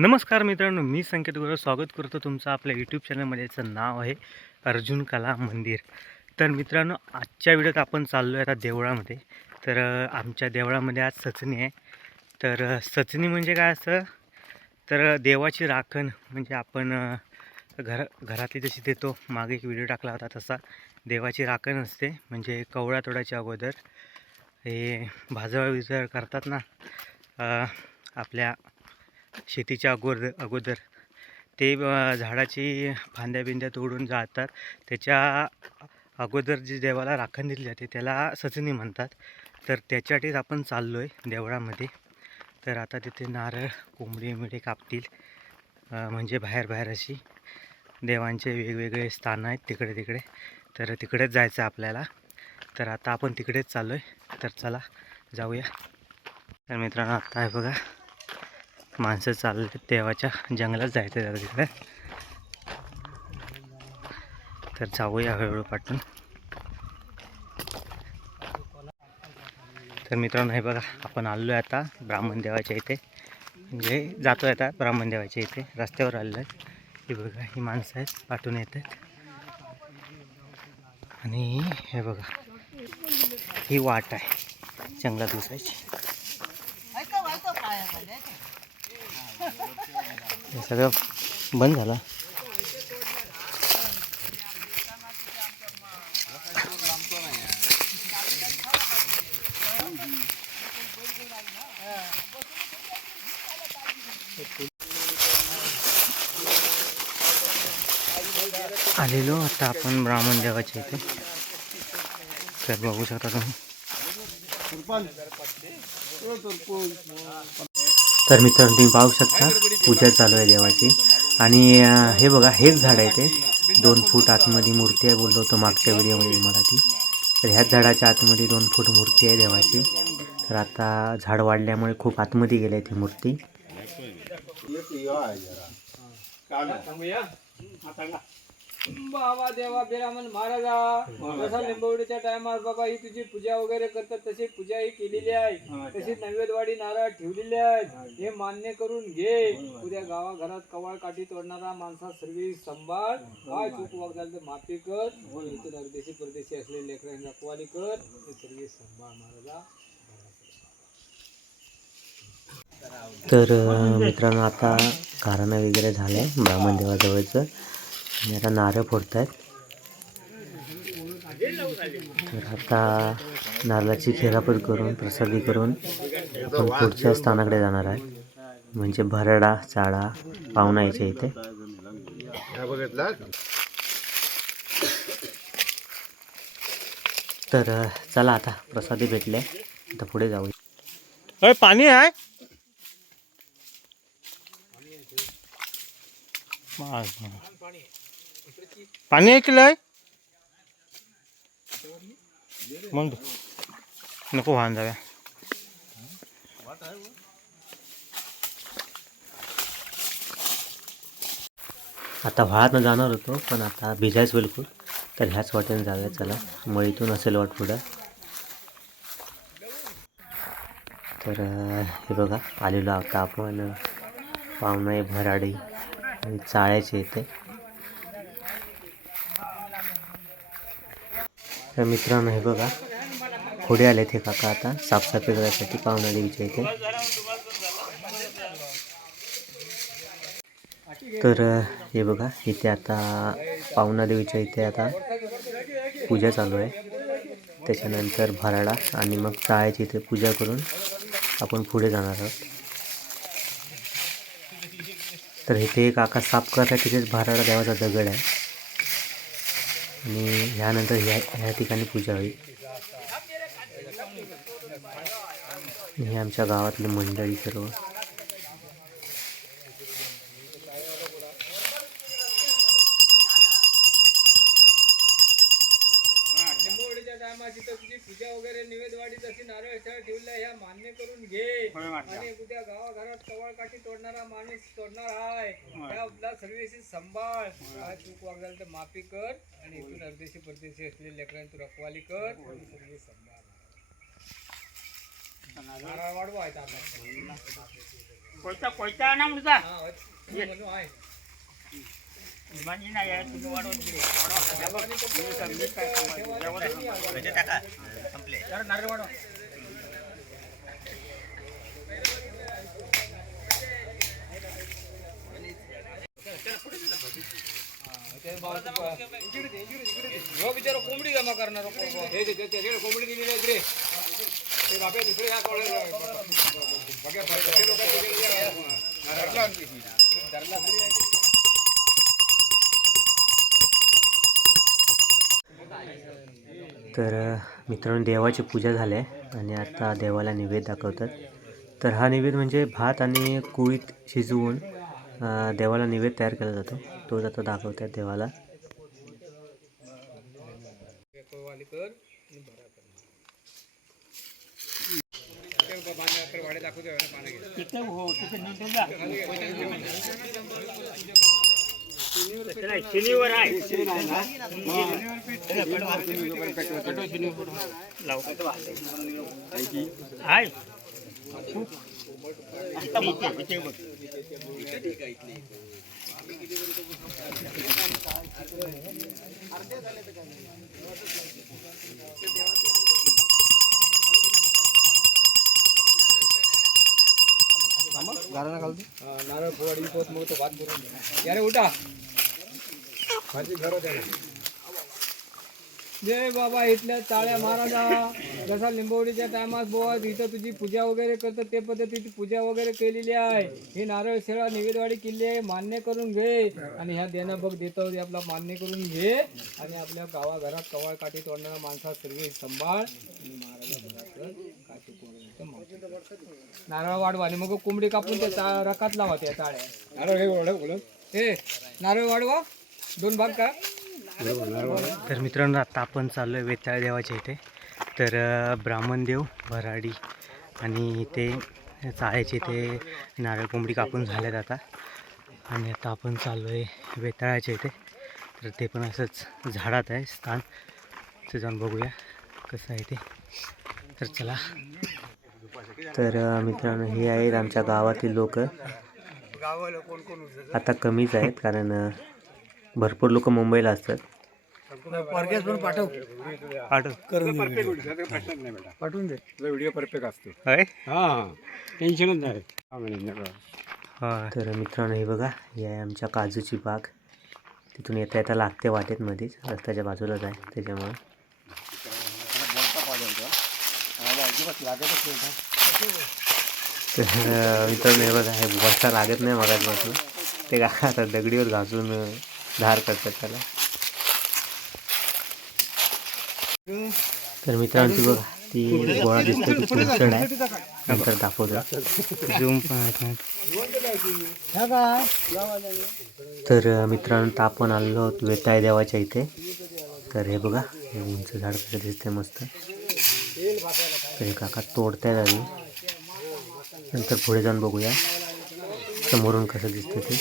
नमस्कार मित्रांनो मी संकेत गोरे स्वागत करतो तुमचं आपल्या यूट्यूब चॅनलमध्ये याचं नाव आहे अर्जुन कला मंदिर. तर मित्रांनो आजच्या व्हिडिओत आपण चाललो आहे आता देवळामध्ये. तर आमच्या देवळामध्ये आज सचनी आहे. तर सचणी सचनी म्हणजे काय असतं तर देवाची राखण म्हणजे आपण घर घरातली जशी देतो मागे एक व्हिडिओ टाकला होता तसा. देवाची राखण असते म्हणजे कवळा तोडायच्या अगोदर. हे भाजवा विजळ करतात ना आपल्या शेतीच्या अगोदर अगोदर. ते झाडाची फांद्या बिंद्या तोडून जातात त्याच्या अगोदर जी देवाला राखण दिली जाते त्याला सचनी म्हणतात. तर त्याच्यासाठीच आपण चाललो आहे देवळामध्ये. तर आता तिथे नारळ कोंबडी मिळे कापतील. म्हणजे बाहेर बाहेर अशी देवांचे वेगवेगळे स्थानं आहेत तिकडे तिकडे तर तिकडेच जायचं आपल्याला. तर आता आपण तिकडेच चाललो आहे तर चला जाऊया. तर मित्रांनो आत्ता आहे बघा. माणसं चालले देवाच्या जंगलात जायचं आहे तिकडे. तर जाऊया हळूहळू पाठवून. तर मित्रांनो हे बघा आपण आलो आहे आता ब्राह्मण देवाच्या इथे. म्हणजे जातो आहे आता ब्राह्मण देवाच्या इथे रस्त्यावर आलेलो आहे हे बघा ही माणसं आहेत पाठवून येत आहेत. आणि हे बघा ही वाट आहे जंगलात घुसायची हे सगळं बंद झालं. आलेलो आता आपण ब्राह्मण देवाच्या इथे. तर बघू शकता तुम्ही. तर मित्रांनो तुम्ही पाहू शकता पूजा चालू आहे देवाची. आणि हे बघा हेच झाड आहे ते. दोन फूट आतमध्ये मूर्ती आहे बोललो होतो मागच्या व्हिडिओमध्ये मला ती. तर ह्याच झाडाच्या आतमध्ये दोन फूट मूर्ती आहे देवाची. तर आता झाड वाढल्यामुळे खूप आतमध्ये गेली आहे ती मूर्ती. बाबा देवा बिरामन महाराजा. जसा लिंबवडीच्या टायमात बाबा ही तुझी पूजा वगैरे करतात तशी पूजा ही केलेली आहे. तशी नैवेद्यवाडी नारळ ठेवलेले आहेत. हे मान्य करून घे. उद्या गावाघरात कवाळ काठी तोडणारा माणसा सर्व सांभाळ. काय चूक वाग झालं तर माफी कर. इथून अगदेशी परदेशी असलेले लेकरांना रखवाली कर. हे सर्व सांभाळ महाराजा. तर मित्रांनो आता कारणं वगैरे झालं ब्राह्मण देवाजवळचं. आणि आता नारळ फोडत आहेत तर आता नारळाची खेरापूर करून प्रसादी करून आपण पुढच्या स्थानाकडे जाणार आहे. म्हणजे भरडा चाळा पाहुणा याच्या इथे. तर चला आता प्रसादी भेटले. आता पुढे जाऊया. पाणी आहे? पाणी आहे किलो आहे मग नको वाहन जाऊया आता व्हाळातनं जाणार होतो पण आता भिजायच बिलकुल. तर ह्याच वाटेने जाऊया चला. मळीतून असेल वाट पुढं. तर हे बघा आलेलो आता आपण पाहुणे भराडी. चाळ्याचे इथे तर मित्रांनो हे बघा. पुढे आले ते काका आता. साफसफाई करायसाठी पाहुणा देवीच्या इथे. तर हे बघा इथे आता पाहुणा देवीच्या इथे आता पूजा चालू आहे. त्याच्यानंतर भराडा आणि मग चाळ्याची इथे पूजा करून आपण पुढे जाणार आहोत. तर इथे एक आकाश साफ करता तिथेच भराडा देवाचा दगड आहे. आणि ह्यानंतर ह्या ह्या ठिकाणी पूजा होईल. हे आमच्या गावातली मंडळी सर्व. टायमात तिथं तुझी पूजा वगैरे निवेदवाडी जशी नारळ सह ठेवल्या ह्या मान्य करून घे. आणि उद्या गावाघरात कवळ काठी तोडणारा माणूस तोडणार आहे. त्या आपला सर्वेशी सांभाळ. काय चूक वाग झालं तर माफी कर आणि इथून अर्धेशी परदेशी असलेल्या लेकरांनी तू रखवाली कर आणि सर्व सांभाळ. नारळ वाढवायचा आपला कोयता कोयता ना मुलगा हा, ये. म्हणलो आहे. बिचारा कोंबडी जमा करणार कोंबडी दिलेली आहे ते दुसरे या तर मित्रांनो देवाची पूजा झाली आहे आणि आता देवाला नैवेद्य दाखवतात. तर हा नैवेद्य म्हणजे भात आणि कुळीत शिजवून देवाला नैवेद्य तयार केला जातो. तोच आता दाखवतात देवाला. तिथे निघून जा. नाही, शनिवार आहे लावू. नारळ पोत मग तो भात भरून उठा. घर जय बाबा इथल्या चाळ्या महाराजा जसा लिंबवडीच्या टायमात बोवा इथं तुझी पूजा वगैरे करतात ते पद्धतीची पूजा वगैरे केलेली आहे. ही नारळ शेळा निवेदवाडी केली आहे मान्य करून घे. आणि ह्या देणं बघ देतो ते आपला मान्य करून घे. आणि आपल्या गावाघरात कवाळ काठी तोडणारा माणसा सर्व सांभाळ. आणि महाराजा घरात काठी मान्य. नारळ वाढवा आणि मग कोंबडी कापून ते चा- रकात लावा त्या टाळ्या. नारळ हे नारळ वाढवा. दोन भाग का? तर मित्रांनो आता आपण चाललो आहे वेताळ देवाच्या इथे. तर अ, ब्राह्मणदेव भराडी आणि इथे चाळ्याचे इथे नारळ कोंबडी कापून झाल्यात आता. आणि आता आपण चाललो आहे वेताळाच्या इथे. तर ते पण असंच झाडात आहे स्थान. ते जाऊन बघूया कसं आहे ते. तर चला. तर मित्रांनो हे आहेत आमच्या गावातील लोक. आता कमीच आहेत कारण भरपूर लोक मुंबईला असतात. पाठवून दे. व्हिडिओ परफेक्ट असतो. होय? हा. टेन्शनच नाही. तर मित्रांनो हे बघा ही आहे आमच्या काजूची बाग. तिथून येता येता लागते वाटेत मध्येच. रस्त्याच्या बाजूलाच आहे त्याच्यामुळं. तर मित्रांनो हे बघा हे बसता लागत नाही मगाचपासून ते का आता दगडीवर घासून धार करतात त्याला. तर मित्रांनो ती बघा ती गोळा दिसते ती पुंचड आहे. नंतर दाखवतो. झूम तर मित्रांनो आता आपण आलेलो आहोत वेताळ देवाच्या इथे. तर हे बघा हे उंच झाड कसं दिसतंय मस्त. तर हे काका तोडतायत आधी. नंतर पुढे जाऊन बघूया. समोरून कसं दिसतं ते.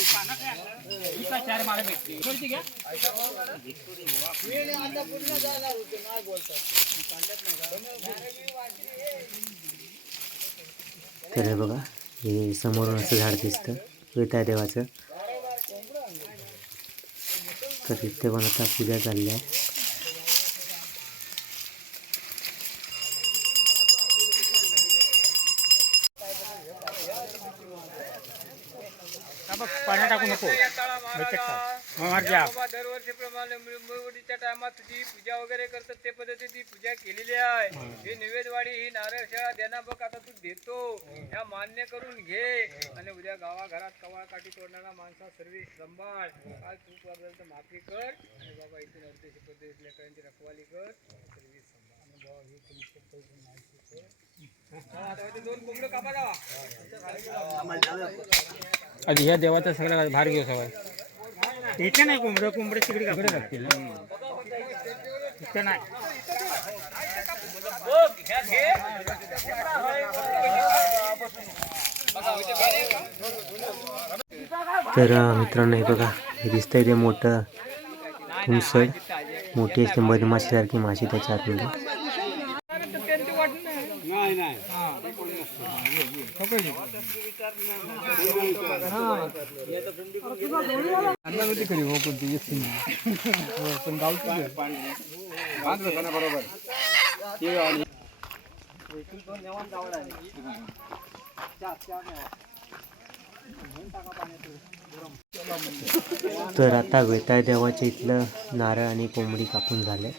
तर हे बघा हे समोरून असं झाड दिसतं वेताळ देवाचं. तर इथे पण आता पूजा चालली आहे. बाबा दरवर्षीप्रमाणे मुंबईच्या टायमात तुझी पूजा वगैरे करतात ते पद्धतीची पूजा केलेली आहे. ही निवेदवाडी ही नारळ देणार बघ आता तू देतो. ह्या मान्य करून घे. आणि उद्या गावाघरात कवाळ काठी तोडणारा माणसा सर्व सांभाळ. काय चूक तर माफी कर. आणि बाबा इथून अर्थेची पद्धती लेकरांची रखवाली कर. सर्व सांभाळ. बाबा ही तुमची माहिती कर. ते दोन कोंबडे कापा जावा आधी ह्या देवाचा सगळा भार घेऊ सगळं इथे नाही कोंबडं कोंबडे तिकडे कापडे लागतील इथे नाही. तर मित्रांनो हे बघा हे दिसतंय ते मोठं हुंसड मोठी असते मधमाशीसारखी माशी त्याच्या आतमध्ये नाही नाही अन्नामध्ये खरी हो. हो, पण बरोबर. तर आता वेताळ देवाच्या इथलं नारळ आणि कोंबडी कापून झाले.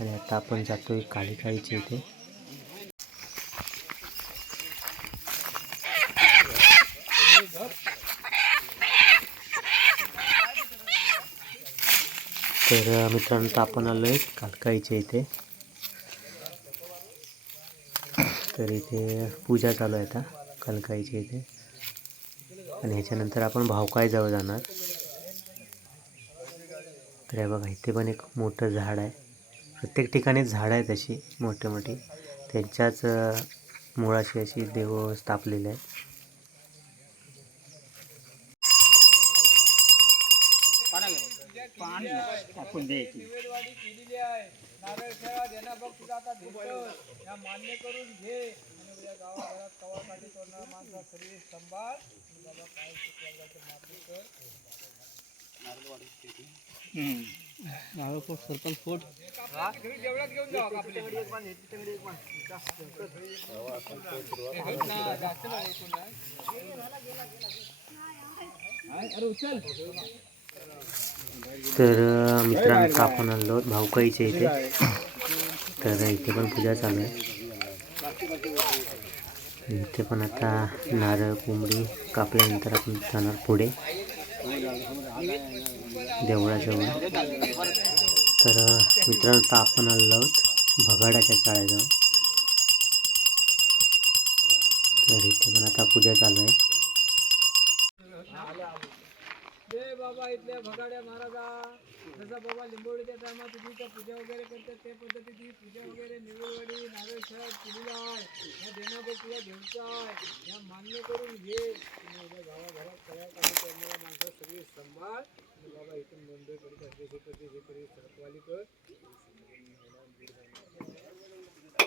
आणि आता आपण जातोय काळीकाईच्या इथे. तर मित्रांनो आता आपण आलो आहे कालकाईच्या इथे. तर इथे पूजा चालू आहे आता कालकाईच्या इथे. आणि ह्याच्यानंतर आपण भावकाईजवळ जाणार. तर हे बघा इथे पण एक मोठं झाड आहे. प्रत्येक ठिकाणी झाडं आहेत अशी मोठे मोठी त्यांच्याच मुळाशी अशी देव स्थापलेले आहेत. टाकून द्यायची निवेदवाडी केलेली आहे. नारळ खेळा देना बघ तुझा आता भेटत या मान्य करून घे. आणि उद्या गावाघरात कवासाठी करणारा माणसा सर्व संभाळ. बाबा काय शिकवायला ते माफ़ी कर. हा, तुम्ही जेवढ्यात घेऊन जावा कापले. हे? घेत ना, जास्त नाही वरतून नाही. हाय, अरे उचल. तर मित्रांनो आता आपण आलो आहोत इथे. तर इथे पण पूजा चालू आहे. इथे पण आता नारळ कोंबडी कापल्यानंतर आपण जाणार पुढे. देवळाजवळ. तर मित्रांनो आता आपण आणलो आहोत भगाडाच्या चाळ्याजवळ तर इथे पण आता पूजा चालू आहे जय बाबा इथल्या भगाड्या महाराजा जसा बाबा लिंबोडीच्या टायमात तुझी पूजा वगैरे करतात त्या पद्धतीची पूजा वगैरे निवडवाडी नारळ खेळात केलेला आहे या देण्याबद्दल तुला देवचा या मान्य करून घे. तुम्ही गावाघरात तयार काही करणाऱ्या माणसं सगळी सांभाळ. बाबा इथून मुंबई करीत असले हे करते करी सरकवाली कर.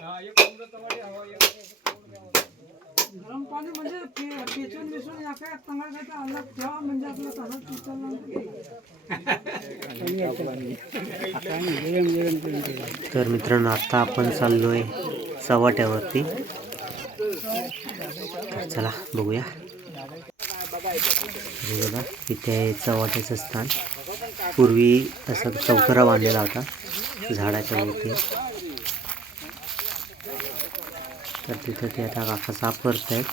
हा एक कोंबडं तवाडी हवा एक कोंबडं द्यावं. गरम पाणी म्हणजे पेचून मिसून या काय तंगा चांगला अलग ठेवा म्हणजे आपलं तसंच उचललं तर मित्रांनो आता आपण चाललोय सवाट्यावरती चला बघूया. बघा इथे आहे चव्हाट्याचं स्थान. पूर्वी असं चौकरा बांधलेला होता झाडाच्या वरती. तर तिथं ते आता काका साफ करत आहेत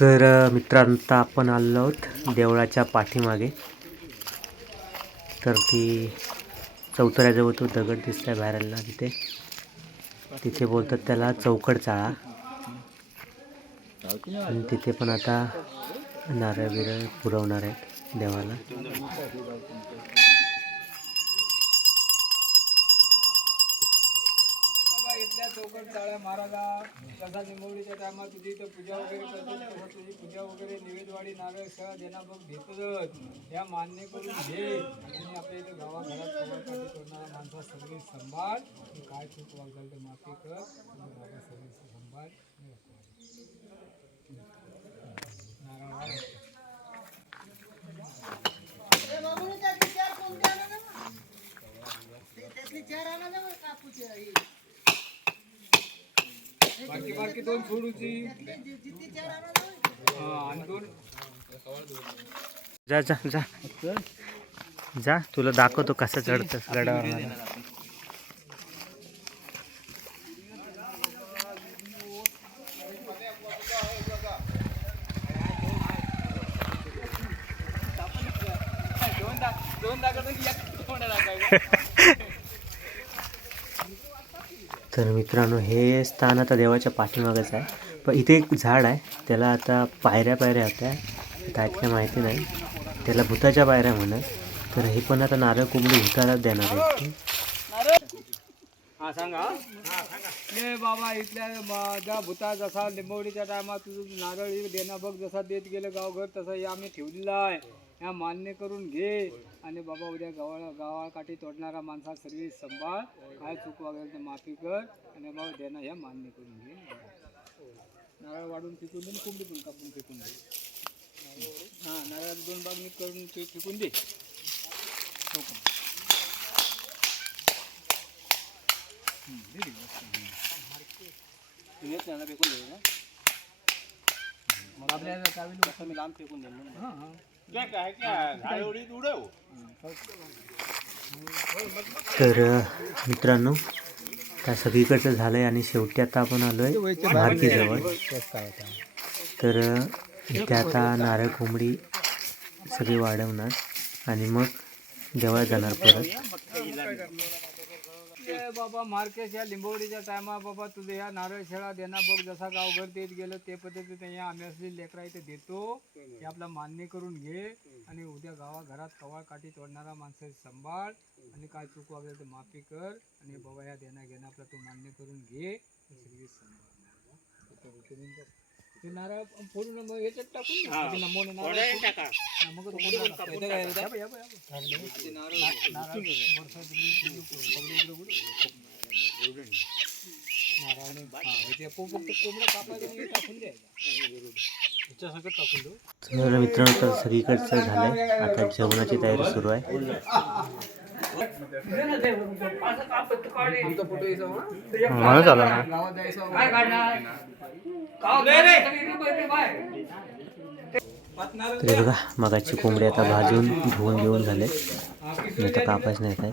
तर मित्रांनो आता आपण आलो आहोत देवळाच्या पाठीमागे. तर ती चौथऱ्याजवळ तो दगड दिसतोय बाहेरला तिथे. तिथे बोलतात त्याला चौकड चाळा. आणि तिथे पण आता नारळ बिरळ पुरवणार आहेत. देवाला. इथल्या चौकट चाळ्या महाराजा कसा निंबवडीच्या टायमात तुझी इथं पूजा वगैरे करतात तुझी पूजा वगैरे निवेदवाडी नारळ सह देना बघ घेतच या मान्य करून घे आणि आपल्या इथे गावाघरात कवासाठी करणारा माणसा सगळी सांभाळ काय चूक वागल ते माफी कर आणि बाबा सगळी सांभाळ आणि बारकी बारकी दोन सोडूची. आणि दोन. जा जा जा. जा तुला दाखवतो कसं चढतंस गडावर मला. दोन दा दोन दाखवतो की एक तोंड दाखवायचं तर मित्रांनो हे स्थान आता देवाच्या पाठीमागच आहे. पण इथे एक झाड आहे त्याला आता पायऱ्या पायऱ्या होत्या. काय काय माहिती नाही. त्याला भूताच्या पायऱ्या म्हणत तर हे पण आता नारळ कोंबडी भूताला देणार आहे. हा सांगा. ये बाबा इथल्या माझ्या भूता जसा लिंबवडीच्या टायमात तुझं नारळ देणं बघ जसा देत गेलं गावघर तसं हे आम्ही ठेवलेलं आहे. ह्या मान्य करून घे. आणि बाबा उद्या गावा गावाकाठी तोडणारा माणसा सर्व सांभाळ. काय चूक वगैरे ते माफी कर. आणि बाबा देणं हे मान्य करून घे. नारळ वाढून फेकून दे कोंबडी पण कापून फेकून दे. हा नारळात दोन बाग नीट करून फेकून दे. हो का? फेकून दे ना. मग आपल्याला मी लांब फेकून तर मित्रांनो त्या सगळीकडचं झालं आहे आणि शेवटी आता आपण आलो आहे भारतीजवळ तर इथे आता नारळ कोंबडी सगळी वाढवणार आणि मग देवळात जाणार परत. अरे बाबा मार्केश या लिंबवडीच्या टायमा बाबा तुझ्या या नारळ शेळा देणार बघ जसा गावघर देत गेलं ते पद्धतीने या आम्ही असलेली लेकरा इथे देतो. हे आपला मान्य करून घे आणि उद्या गावा घरात कवाळ काठी तोडणारा माणसाची सांभाळ आणि काय चूक वगैरे ते माफी कर आणि बाबा या देण्या घेणं आपला तू मान्य करून घे. सांभाळ ते नारळ फोडून मग याच्यात टाकून द्या. ते नमुने नारळ फोडून- हा, मग तो कोणता टाकतो? इथं काय आहे? या बा, या बा. ते नारळ नारळ वरचं तुम्ही तुम्ही पकडू, इकडं उडू. नारळाने- हा, इथे पो- फक्त कोंबडं कापायचं आणि टाकून द्यायचं. ह्याच्या सगळं टाकून देऊ. तर मित्रांनो तर सगळीकडचं झालं आता जेवणाची तयारी सुरू आहे मला झालं ना तरी बघा मगाची कोंबडी आता भाजून धुवून घेऊन झाले. आणि तर कापायच नाही आहेत.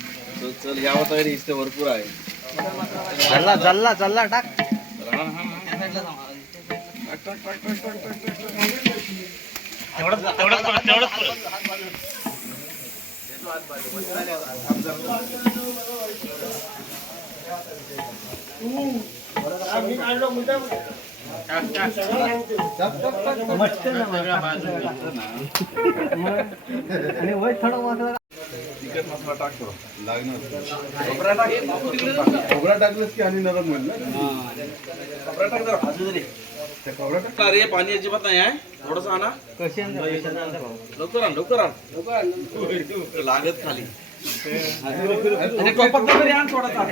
चल यावं तयारी इथे भरपूर आहे. चालला चालला चालला टाक. तिखट मसाला टाकतो लागणार. खोबरा टाक की आणि नरम होईल ना? खोबरा टाक जरा भाजू दे त्या खोबरा टाक. अरे पाणी अजिबात नाही आहे? थोडस आणा. लवकर आण लवकर आण. लवकर लागत खाली. टोपात तरी आण थोडासा.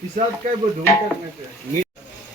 पिसाद काय धुवून टाक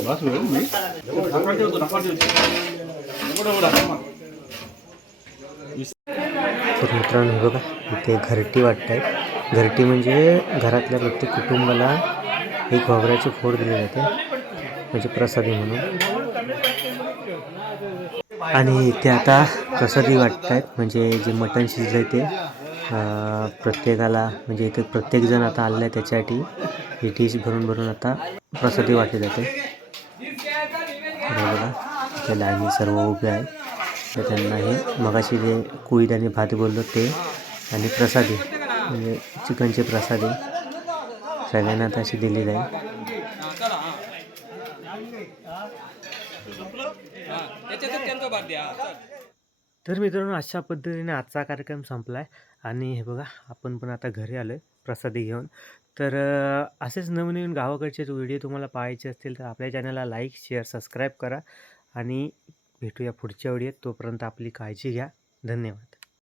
बस एवढा एवढा तर मित्रांनो हे बघा इथे घरटी वाटत आहेत घरटी म्हणजे घरातल्या प्रत्येक कुटुंबाला एक घोगऱ्याची फोड दिली जाते. म्हणजे प्रसादी म्हणून. आणि इथे आता प्रसादी वाटत आहेत म्हणजे जे मटण शिजलं ते प्रत्येकाला म्हणजे इथे प्रत्येकजण आता आलेलं आहे त्याच्यासाठी. ही डिश भरून भरून आता प्रसादी वाटली जाते. हे बघा त्याला लाईनी सर्व उभे आहे तर त्यांना हे मगाशी जे कुईद आणि भात बोललो ते आणि प्रसादी म्हणजे चिकनचे प्रसादी सगळ्यांना आता अशी दिली जाईल तर मित्रांनो अशा पद्धतीने आजचा कार्यक्रम संपला आहे आणि हे बघा आपण पण आता घरी आलो आहे प्रसादी घेऊन. तर अ, असेच नवनवीन गावाकडचे व्हिडिओ तुम्हाला पाहायचे असतील तर आपल्या चॅनलला लाईक शेअर सबस्क्राईब करा आणि भेटूया पुढच्या व्हिडिओत तोपर्यंत आपली काळजी घ्या. धन्यवाद.